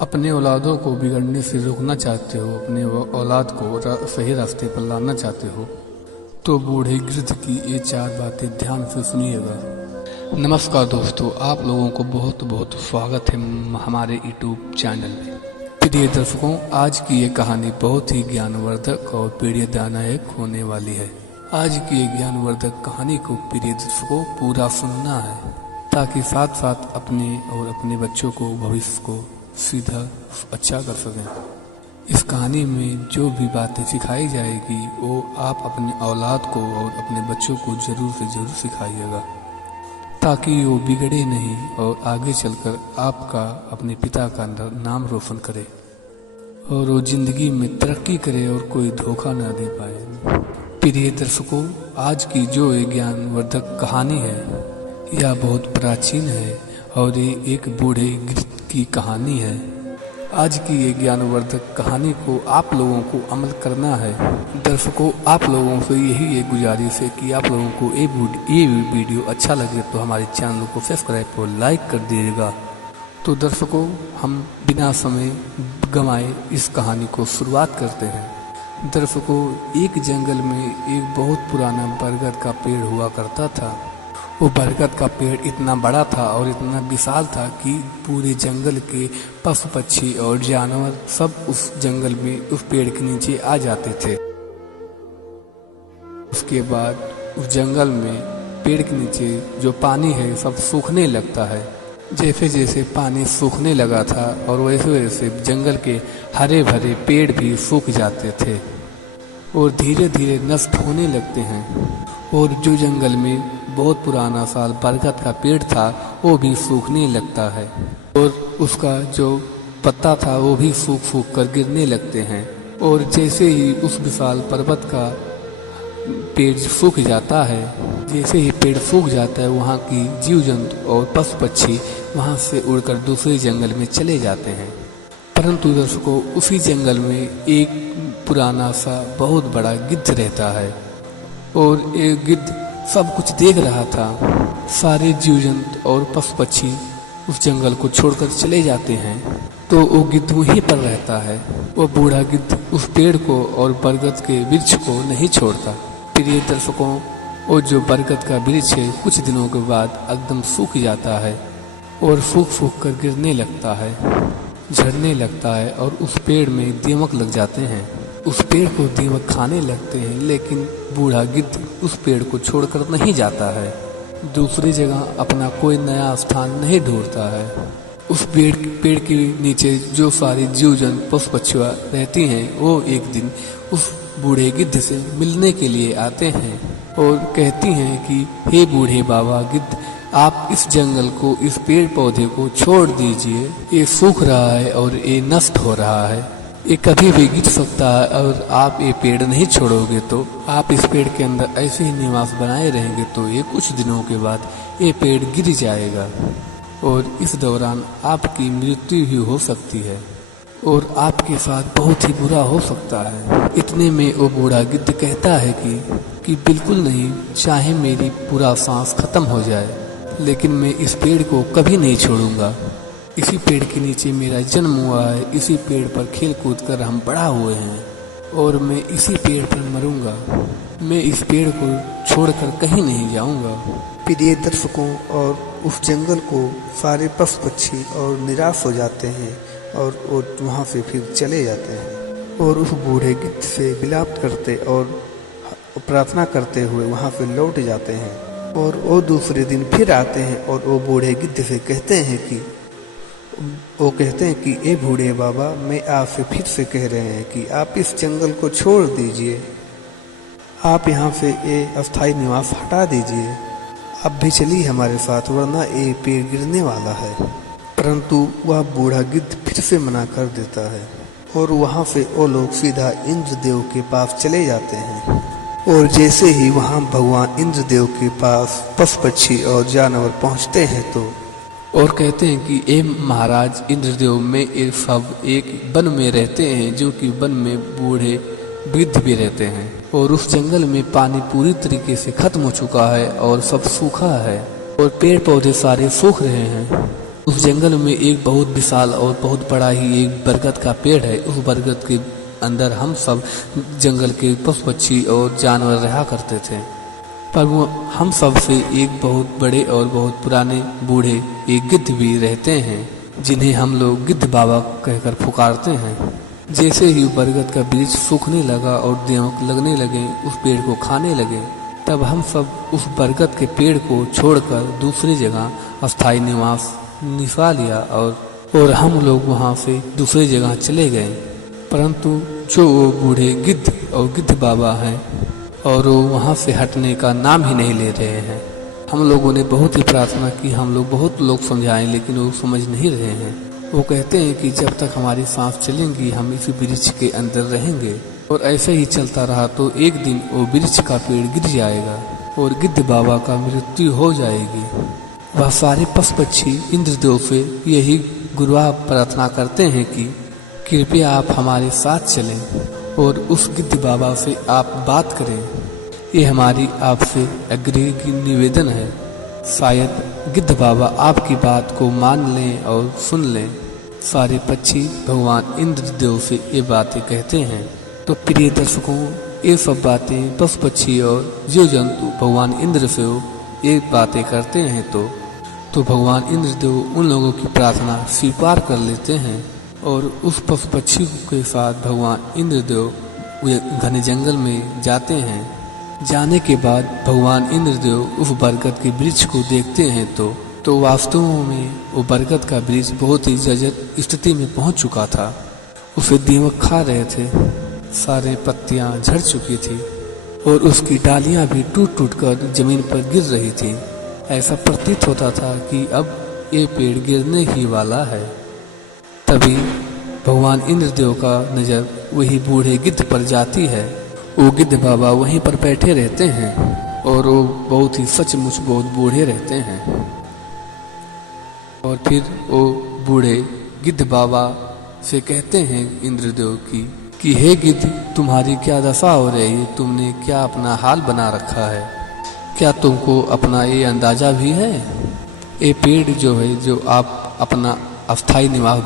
अपने औलादों को बिगड़ने से रोकना चाहते हो, अपने औलाद को सही रास्ते पर लाना चाहते हो, तो बूढ़े गिरध की ये 4 बातें ध्यान से सुनिएगा। नमस्कार दोस्तों, आप लोगों को बहुत बहुत स्वागत है हमारे यूट्यूब चैनल में। प्रिय दर्शकों, आज की ये कहानी बहुत ही ज्ञानवर्धक और प्रेरणादायक होने वाली है। आज की ये ज्ञानवर्धक कहानी को प्रिय दर्शकों पूरा सुनना है, ताकि साथ साथ अपने और अपने बच्चों को भविष्य को सीधा अच्छा कर सकें। इस कहानी में जो भी बातें सिखाई जाएगी वो आप अपने औलाद को और अपने बच्चों को जरूर से जरूर सिखाइएगा, ताकि वो बिगड़े नहीं और आगे चलकर आपका अपने पिता का नाम रोशन करे और वो जिंदगी में तरक्की करे और कोई धोखा ना दे पाए। प्रिय दर्शकों, आज की जो ये ज्ञानवर्धक कहानी है यह बहुत प्राचीन है और ये एक बूढ़े गिरध की कहानी है। आज की ये ज्ञानवर्धक कहानी को आप लोगों को अमल करना है। दर्शकों, आप लोगों से यही एक गुजारिश है कि आप लोगों को ये वीडियो अच्छा लगे तो हमारे चैनल को सब्सक्राइब और लाइक कर दीजिएगा। तो दर्शकों, हम बिना समय गंवाए इस कहानी को शुरुआत करते हैं। दर्शकों, एक जंगल में एक बहुत पुराना बरगद का पेड़ हुआ करता था। वो बरगद का पेड़ इतना बड़ा था और इतना विशाल था कि पूरे जंगल के पशु पक्षी और जानवर सब उस जंगल में उस पेड़ के नीचे आ जाते थे। उसके बाद उस जंगल में पेड़ के नीचे जो पानी है सब सूखने लगता है। जैसे जैसे पानी सूखने लगा था और वैसे वैसे जंगल के हरे भरे पेड़ भी सूख जाते थे और धीरे धीरे नष्ट होने लगते हैं। और जो जंगल में बहुत पुराना साल बरगद का पेड़ था वो भी सूखने लगता है और उसका जो पत्ता था वो भी सूख सूख कर गिरने लगते हैं। और जैसे ही उस विशाल पर्वत का पेड़ सूख जाता है, जैसे ही पेड़ सूख जाता है, वहाँ की जीव जंतु और पशु पक्षी वहाँ से उड़कर दूसरे जंगल में चले जाते हैं। परंतु दर्शकों, उसी जंगल में एक पुराना सा बहुत बड़ा गिद्ध रहता है और एक गिद्ध सब कुछ देख रहा था। सारे जीव जंतु और पशु पक्षी उस जंगल को छोड़कर चले जाते हैं तो वो गिद्ध वहीं पर रहता है। वो बूढ़ा गिद्ध उस पेड़ को और बरगद के वृक्ष को नहीं छोड़ता। प्रिय दर्शकों, वो जो बरगद का वृक्ष है कुछ दिनों के बाद एकदम सूख जाता है और सूख सूख कर गिरने लगता है, झड़ने लगता है और उस पेड़ में दीमक लग जाते हैं। उस पेड़ को दीमक खाने लगते हैं, लेकिन बूढ़ा गिद्ध उस पेड़ को छोड़कर नहीं जाता है, दूसरी जगह अपना कोई नया स्थान नहीं ढूंढता है। उस पेड़ के नीचे जो सारी जीव जंतु पशु पक्षियाँ रहती हैं वो एक दिन उस बूढ़े गिद्ध से मिलने के लिए आते हैं और कहती हैं कि हे बूढ़े बाबा गिद्ध, आप इस जंगल को, इस पेड़ पौधे को छोड़ दीजिए, ये सूख रहा है और ये नष्ट हो रहा है, ये कभी भी गिर सकता है और आप ये पेड़ नहीं छोड़ोगे तो आप इस पेड़ के अंदर ऐसे ही निवास बनाए रहेंगे तो ये कुछ दिनों के बाद ये पेड़ गिर जाएगा और इस दौरान आपकी मृत्यु भी हो सकती है और आपके साथ बहुत ही बुरा हो सकता है। इतने में वो बूढ़ा गिद्ध कहता है कि बिल्कुल नहीं, चाहे मेरी पूरा सांस खत्म हो जाए लेकिन मैं इस पेड़ को कभी नहीं छोड़ूंगा। इसी पेड़ के नीचे मेरा जन्म हुआ है, इसी पेड़ पर खेल कूद कर हम बड़ा हुए हैं और मैं इसी पेड़ पर मरूंगा। मैं इस पेड़ को छोड़कर कहीं नहीं जाऊंगा। प्रिय दर्शकों, और उस जंगल को सारे पशु पक्षी और निराश हो जाते हैं और वो वहाँ से फिर चले जाते हैं और उस बूढ़े गिद्ध से विलाप करते और प्रार्थना करते हुए वहाँ से लौट जाते हैं। और वो दूसरे दिन फिर आते हैं और वो बूढ़े गिद्ध से कहते हैं कि ए बूढ़े बाबा, मैं आपसे फिर से कह रहे हैं कि आप इस जंगल को छोड़ दीजिए, आप यहाँ से ये अस्थायी निवास हटा दीजिए, आप भी चलिए हमारे साथ, वरना ये पेड़ गिरने वाला है। परंतु वह बूढ़ा गिद्ध फिर से मना कर देता है और वहाँ से वो लोग सीधा इंद्रदेव के पास चले जाते हैं। और जैसे ही वहाँ भगवान इंद्रदेव के पास पशु पक्षी और जानवर पहुँचते हैं तो और कहते हैं कि ए महाराज इंद्रदेव में ये सब एक वन में रहते हैं, जो कि वन में बूढ़े वृद्ध भी रहते हैं और उस जंगल में पानी पूरी तरीके से खत्म हो चुका है और सब सूखा है और पेड़ पौधे सारे सूख रहे हैं उस जंगल में एक बहुत विशाल और बहुत बड़ा ही एक बरगद का पेड़ है। उस बरगद के अंदर हम सब जंगल के पशु पक्षी और जानवर रहा करते थे। पर वो हम सब से एक बहुत बड़े और बहुत पुराने बूढ़े एक गिद्ध भी रहते हैं, जिन्हें हम लोग गिद्ध बाबा कहकर पुकारते हैं। जैसे ही बरगद का वृक्ष सूखने लगा और दीमक लगने लगे, उस पेड़ को खाने लगे, तब हम सब उस बरगद के पेड़ को छोड़कर दूसरी जगह अस्थायी निवास निभा लिया और हम लोग वहाँ से दूसरी जगह चले गए। परंतु जो वो बूढ़े गिद्ध और गिद्ध बाबा हैं और वो वहाँ से हटने का नाम ही नहीं ले रहे हैं। हम लोगों ने बहुत ही प्रार्थना की, हम लोग बहुत लोग समझाएं, लेकिन वो समझ नहीं रहे हैं। वो कहते हैं कि जब तक हमारी सांस चलेंगी हम इसी वृक्ष के अंदर रहेंगे, और ऐसे ही चलता रहा तो एक दिन वो वृक्ष का पेड़ गिर जाएगा और गिद्ध बाबा का मृत्यु हो जाएगी। वह सारे पशु पक्षी इंद्रदेव से यही गुरुवार प्रार्थना करते हैं कि कृपया आप हमारे साथ चलें और उस गिद्ध बाबा से आप बात करें। ये हमारी आपसे आग्रह की निवेदन है। शायद गिद्ध बाबा आपकी बात को मान लें और सुन लें। सारे पक्षी भगवान इंद्रदेव से ये बातें कहते हैं। तो प्रिय दर्शकों, ये सब बातें पशु पक्षी और जीव जंतु भगवान इंद्र से ये बातें करते हैं तो भगवान इंद्रदेव उन लोगों की प्रार्थना स्वीकार कर लेते हैं और उस पशु पक्षी के साथ भगवान इंद्रदेव घने जंगल में जाते हैं। जाने के बाद भगवान इंद्रदेव उस बरगद के वृक्ष को देखते हैं तो वास्तव में वो बरगद का वृक्ष बहुत ही जर्जर स्थिति में पहुंच चुका था। उसे दीमक खा रहे थे, सारे पत्तियां झड़ चुकी थी और उसकी डालियां भी टूट टूट कर जमीन पर गिर रही थी। ऐसा प्रतीत होता था कि अब ये पेड़ गिरने ही वाला है। तभी भगवान इंद्रदेव का नज़र वही बूढ़े गिद्ध पर जाती है। वो गिद्ध बाबा वहीं पर बैठे रहते हैं और वो बहुत ही सचमुच बहुत बूढ़े रहते हैं। और फिर वो बूढ़े गिद्ध बाबा से कहते हैं इंद्रदेव कि हे गिद्ध, तुम्हारी क्या दशा हो रही है? तुमने क्या अपना हाल बना रखा है? क्या तुमको अपना ये अंदाजा भी है? ये पेड़ जो है, जो आप अपना अस्थायी निवास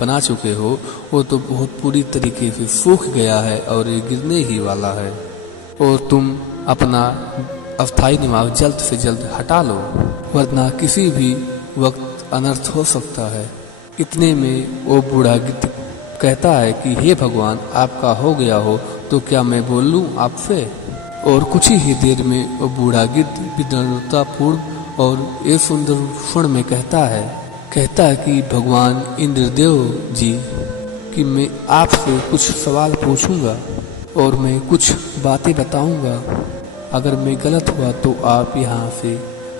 बना चुके हो, वो तो बहुत पूरी तरीके से सूख गया है और ये गिरने ही वाला है। और तुम अपना अस्थायी निवास जल्द से जल्द हटा लो, वरना किसी भी वक्त अनर्थ हो सकता है। इतने में वो बूढ़ा गिद्ध कहता है कि हे भगवान, आपका हो गया हो तो क्या मैं बोल लूँ आपसे? और कुछ ही देर में वो बूढ़ा गिद्ध विनम्रतापूर्ण और एक सुंदर स्वर में कहता है कि भगवान इंद्रदेव जी, कि मैं आपसे कुछ सवाल पूछूंगा और मैं कुछ बातें बताऊंगा। अगर मैं गलत हुआ तो आप यहाँ से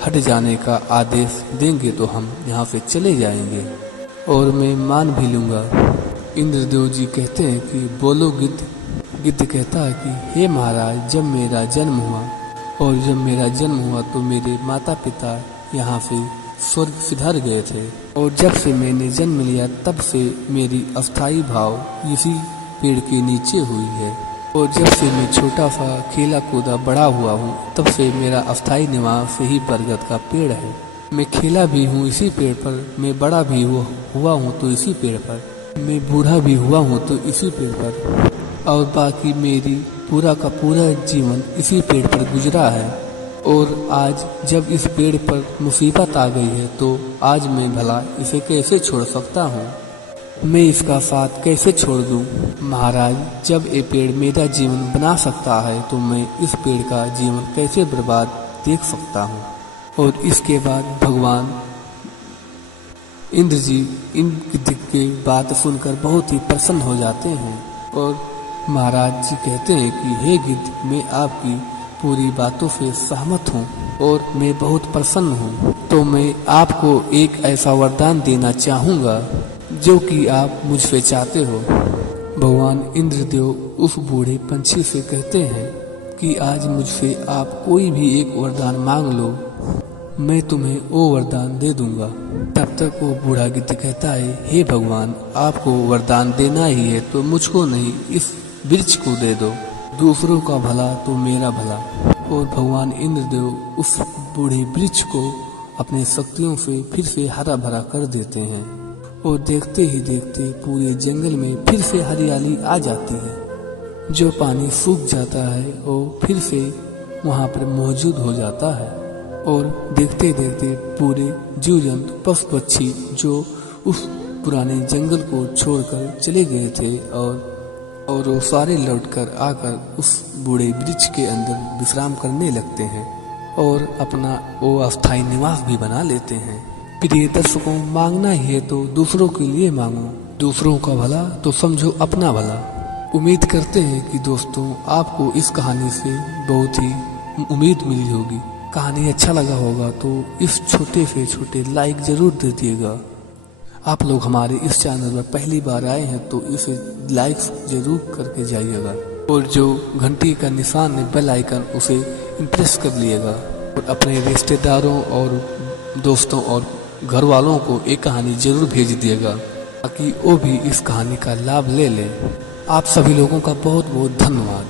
हट जाने का आदेश देंगे तो हम यहाँ से चले जाएंगे और मैं मान भी लूँगा। इंद्रदेव जी कहते हैं कि बोलो गिद्ध। गिद्ध कहता है कि हे महाराज, जब मेरा जन्म हुआ तो मेरे माता पिता यहाँ से स्वर्ग सिधार गए थे, और जब से मैंने जन्म लिया तब से मेरी अस्थायी भाव इसी पेड़ के नीचे हुई है। और जब से मैं छोटा सा खेला कूदा बड़ा हुआ हूँ, तब से मेरा अस्थायी निवास यही बरगद का पेड़ है। मैं खेला भी हूँ इसी पेड़ पर, मैं बड़ा भी हुआ हूँ तो इसी पेड़ पर, मैं बूढ़ा भी हुआ हूँ तो इसी पेड़ पर, और बाकी मेरी पूरा का पूरा जीवन इसी पेड़ पर गुजरा है। और आज जब इस पेड़ पर मुसीबत आ गई है तो आज मैं भला इसे कैसे छोड़ सकता हूँ? मैं इसका साथ कैसे छोड़ दूँ? महाराज, जब ये पेड़ मेरा जीवन बना सकता है तो मैं इस पेड़ का जीवन कैसे बर्बाद देख सकता हूँ? और इसके बाद भगवान इंद्र जी इन गिद्ध की बात सुनकर बहुत ही प्रसन्न हो जाते हैं और महाराज जी कहते हैं कि हे गिद्ध, मैं आपकी पूरी बातों से सहमत हूँ और मैं बहुत प्रसन्न हूँ। तो मैं आपको एक ऐसा वरदान देना चाहूँगा जो कि आप मुझसे चाहते हो। भगवान इंद्रदेव उस बूढ़े पंछी से कहते हैं कि आज मुझसे आप कोई भी एक वरदान मांग लो, मैं तुम्हें वो वरदान दे दूंगा। तब तक वो बूढ़ा गिद्ध कहता है, हे भगवान, आपको वरदान देना ही है तो मुझको नहीं, इस वृक्ष को दे दो। दूसरों का भला तो मेरा भला। और भगवान इंद्रदेव उस बूढ़े वृक्ष को अपनी शक्तियों से फिर से हरा भरा कर देते हैं और देखते ही देखते पूरे जंगल में फिर से हरियाली आ जाती है। जो पानी सूख जाता है वो फिर से वहाँ पर मौजूद हो जाता है और देखते देखते पूरे जीव जंतु पशु पक्षी जो उस पुराने जंगल को छोड़कर चले गए थे और वो सारे लौटकर आकर उस बूढ़े वृक्ष के अंदर विश्राम करने लगते हैं और अपना वो अस्थायी निवास भी बना लेते हैं। प्रिय दर्शकों, मांगना ही है तो दूसरों के लिए मांगो, दूसरों का भला तो समझो अपना भला। उम्मीद करते हैं कि दोस्तों आपको इस कहानी से बहुत ही उम्मीद मिली होगी। कहानी अच्छा लगा होगा तो इस छोटे से छोटे लाइक जरूर दे दिएगा। आप लोग हमारे इस चैनल पर पहली बार आए हैं तो इसे लाइक जरूर करके जाइएगा और जो घंटी का निशान है बेल आइकन उसे प्रेस कर लिएगा और अपने रिश्तेदारों और दोस्तों और घर वालों को एक कहानी जरूर भेज दिएगा ताकि वो भी इस कहानी का लाभ ले लें। आप सभी लोगों का बहुत बहुत धन्यवाद।